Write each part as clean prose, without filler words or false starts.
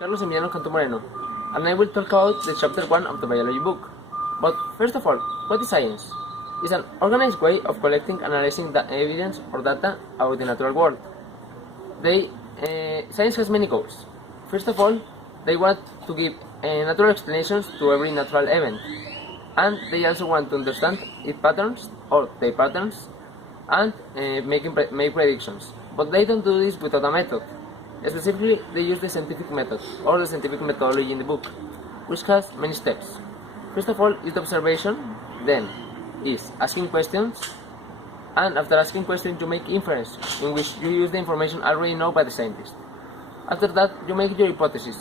Carlos Emiliano Canto Moreno, and I will talk about the chapter 1 of the biology book. But first of all, what is science? It's an organized way of collecting, analyzing the evidence or data about the natural world. Science has many goals. First of all, they want to give natural explanations to every natural event, and they also want to understand its patterns or their patterns and make predictions. But they don't do this without a method. Specifically, they use the scientific method or the scientific methodology in the book, which has many steps. First of all is the observation, then is asking questions, and after asking questions you make inference, in which you use the information already known by the scientist. After that you make your hypothesis.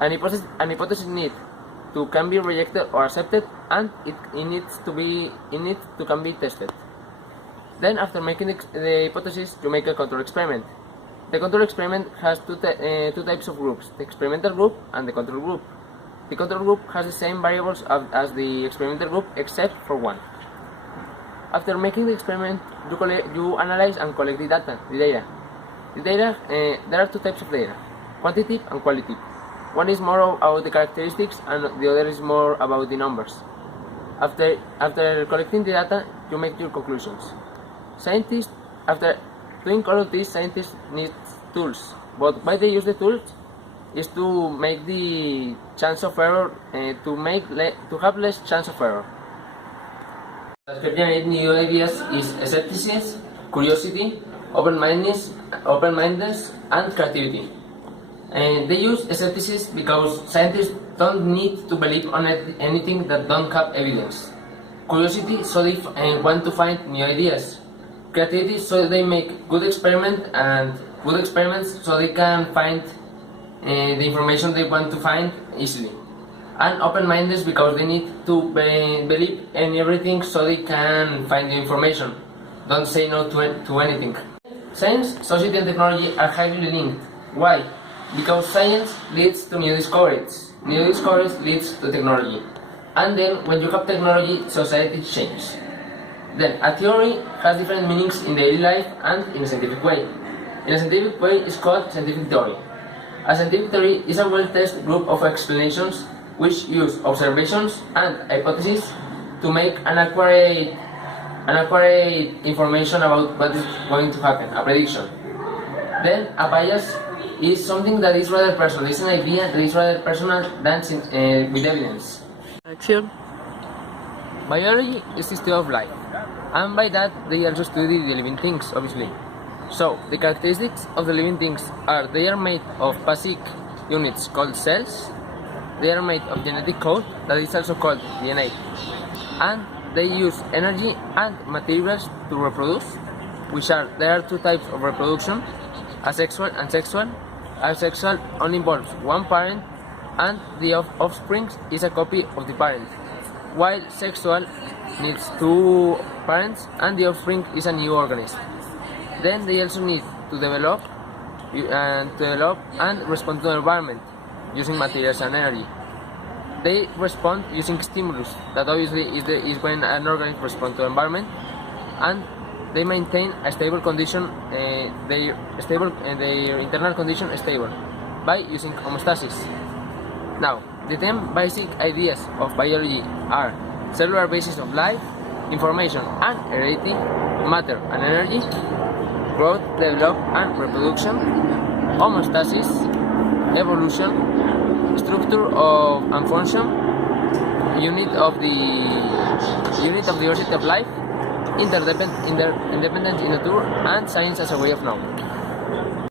An hypothesis needs to can be rejected or accepted, and it needs to can be tested. Then after making the hypothesis you make a control experiment. The control experiment has two types of groups, the experimental group and the control group. The control group has the same variables as the experimental group except for one. After making the experiment, you analyze and collect the data. There are two types of data, quantitative and qualitative. One is more about the characteristics and the other is more about the numbers. After collecting the data, you make your conclusions. After doing all of this, scientists need tools. But why they use the tools is to make the chance of error, to have less chance of error. What generate new ideas is skepticism, curiosity, open-mindedness, and creativity. They use skepticism because scientists don't need to believe on anything that don't have evidence. Curiosity, so they want to find new ideas. Creativity, so they make good experiments so they can find the information they want to find easily. And open-mindedness because they need to believe in everything so they can find the information. Don't say no to anything. Science, society and technology are highly linked. Why? Because science leads to new discoveries. New discoveries leads to technology. And then when you have technology, society changes. Then a theory has different meanings in daily life and in a scientific way. In a scientific way, it's called scientific theory. A scientific theory is a well-tested group of explanations which use observations and hypotheses to make an accurate information about what is going to happen, a prediction. Then a bias is something that is rather personal. It's an idea that is rather personal than with evidence. Action. Biology is the study of life, and by that they also study the living things, obviously. So the characteristics of the living things are they are made of basic units called cells. They are made of genetic code that is also called DNA, and they use energy and materials to reproduce, there are two types of reproduction, asexual and sexual. Asexual only involves one parent and the offspring is a copy of the parent, while sexual needs two parents and the offspring is a new organism. Then they also need to develop and respond to the environment using materials and energy. They respond using stimulus, that obviously is when an organism responds to the environment, and they maintain a stable condition, their internal condition is stable, by using homeostasis. Now, the 10 basic ideas of biology are cellular basis of life, information and heredity, matter and energy, growth, development and reproduction, homeostasis, evolution, structure and function, unit of the diversity of life, independence in nature, and science as a way of knowledge.